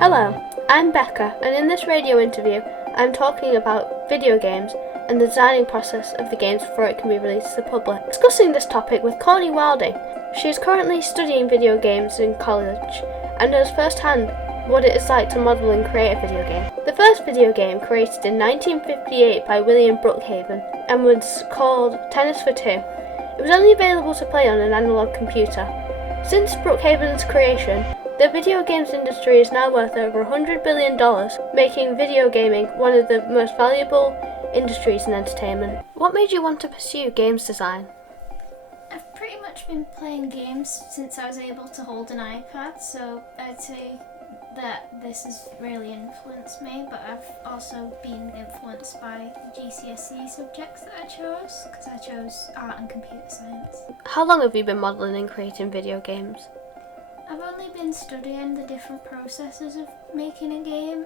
Hello, I'm Becca, and in this radio interview, I'm talking about video games and the designing process of the games before it can be released to the public. Discussing this topic with Courtney Wilding. She is currently studying video games in college and knows firsthand what it is like to model and create a video game. The first video game created in 1958 by William Brookhaven and was called Tennis for Two. It was only available to play on an analog computer. Since Brookhaven's creation, the video games industry is now worth over $100 billion, making video gaming one of the most valuable industries in entertainment. What made you want to pursue games design? I've pretty much been playing games since I was able to hold an iPad, so I'd say that this has really influenced me, but I've also been influenced by the GCSE subjects that I chose, because I chose art and computer science. How long have you been modelling and creating video games? I've only been studying the different processes of making a game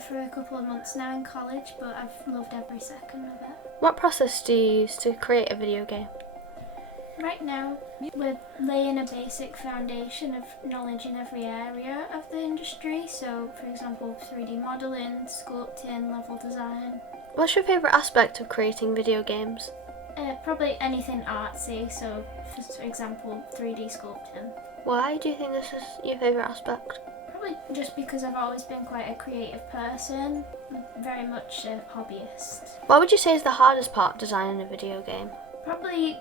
for a couple of months now in college, but I've loved every second of it. What process do you use to create a video game? Right now, we're laying a basic foundation of knowledge in every area of the industry, so for example 3D modelling, sculpting, level design. What's your favourite aspect of creating video games? Probably anything artsy, so for example 3D sculpting. Why do you think this is your favourite aspect? Probably just because I've always been quite a creative person, very much a hobbyist. What would you say is the hardest part of designing a video game? Probably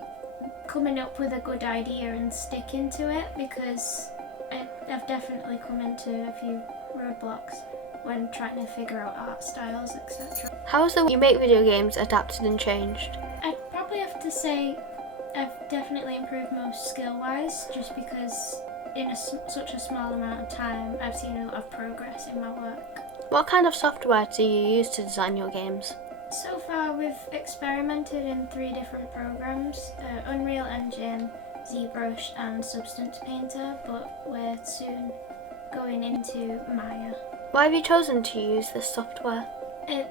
coming up with a good idea and sticking to it, because I've definitely come into a few roadblocks when trying to figure out art styles, etc. How has the way you make video games adapted and changed? I'd probably have to say I've definitely improved most skill-wise, just because in such a small amount of time I've seen a lot of progress in my work. What kind of software do you use to design your games? So far we've experimented in 3 different programs, Unreal Engine, ZBrush and Substance Painter, but we're soon going into Maya. Why have you chosen to use this software?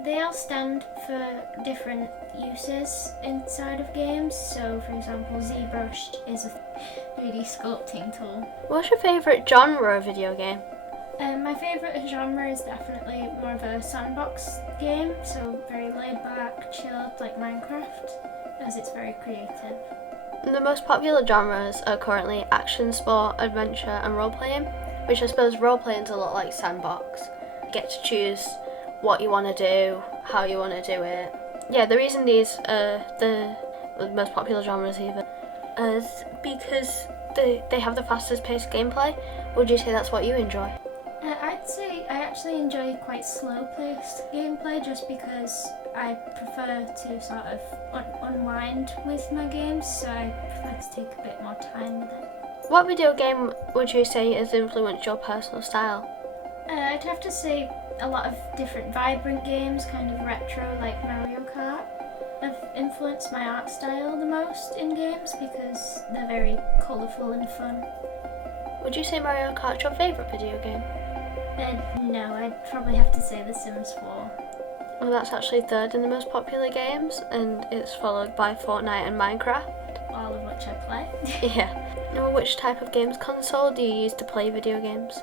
They all stand for different uses inside of games, so for example ZBrush is a 3D sculpting tool. What's your favourite genre of video game? My favourite genre is definitely more of a sandbox game, so very laid back, chilled, like Minecraft, as it's very creative. The most popular genres are currently action, sport, adventure and role-playing, which I suppose role-playing is a lot like sandbox. You get to choose what you want to do, how you want to do it. Yeah, the reason these are the most popular genres even is because they have the fastest paced gameplay. Would you say that's what you enjoy? I'd say I actually enjoy quite slow-paced gameplay, just because I prefer to sort of unwind with my games, so I prefer to take a bit more time with it. What video game would you say has influenced your personal style? I'd have to say a lot of different vibrant games, kind of retro like Mario Kart, have influenced my art style the most in games because they're very colourful and fun. Would you say Mario Kart's your favourite video game? No, I'd probably have to say The Sims 4. Well, that's actually third in the most popular games, and it's followed by Fortnite and Minecraft. All of which I play. Yeah. Now, which type of games console do you use to play video games?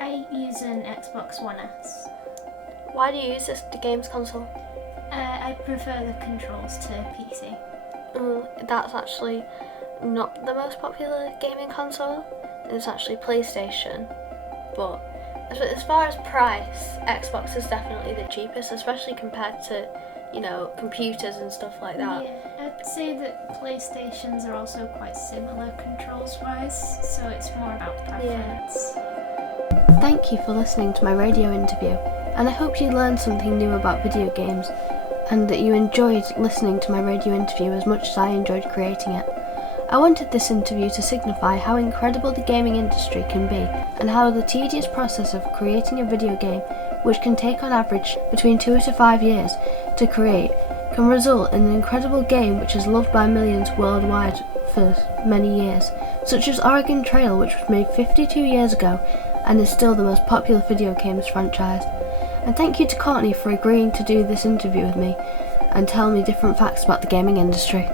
I use an Xbox One S. Why do you use this games console? I prefer the controls to PC. That's actually not the most popular gaming console. It's actually PlayStation. But as far as price, Xbox is definitely the cheapest, especially compared to, computers and stuff like that. Yeah, I'd say that PlayStations are also quite similar controls-wise, so it's more about preference. Yeah. Thank you for listening to my radio interview, and I hope you learned something new about video games, and that you enjoyed listening to my radio interview as much as I enjoyed creating it. I wanted this interview to signify how incredible the gaming industry can be, and how the tedious process of creating a video game, which can take on average between 2 to 5 years to create, can result in an incredible game which is loved by millions worldwide for many years, such as Oregon Trail, which was made 52 years ago and is still the most popular video games franchise. And thank you to Courtney for agreeing to do this interview with me and tell me different facts about the gaming industry.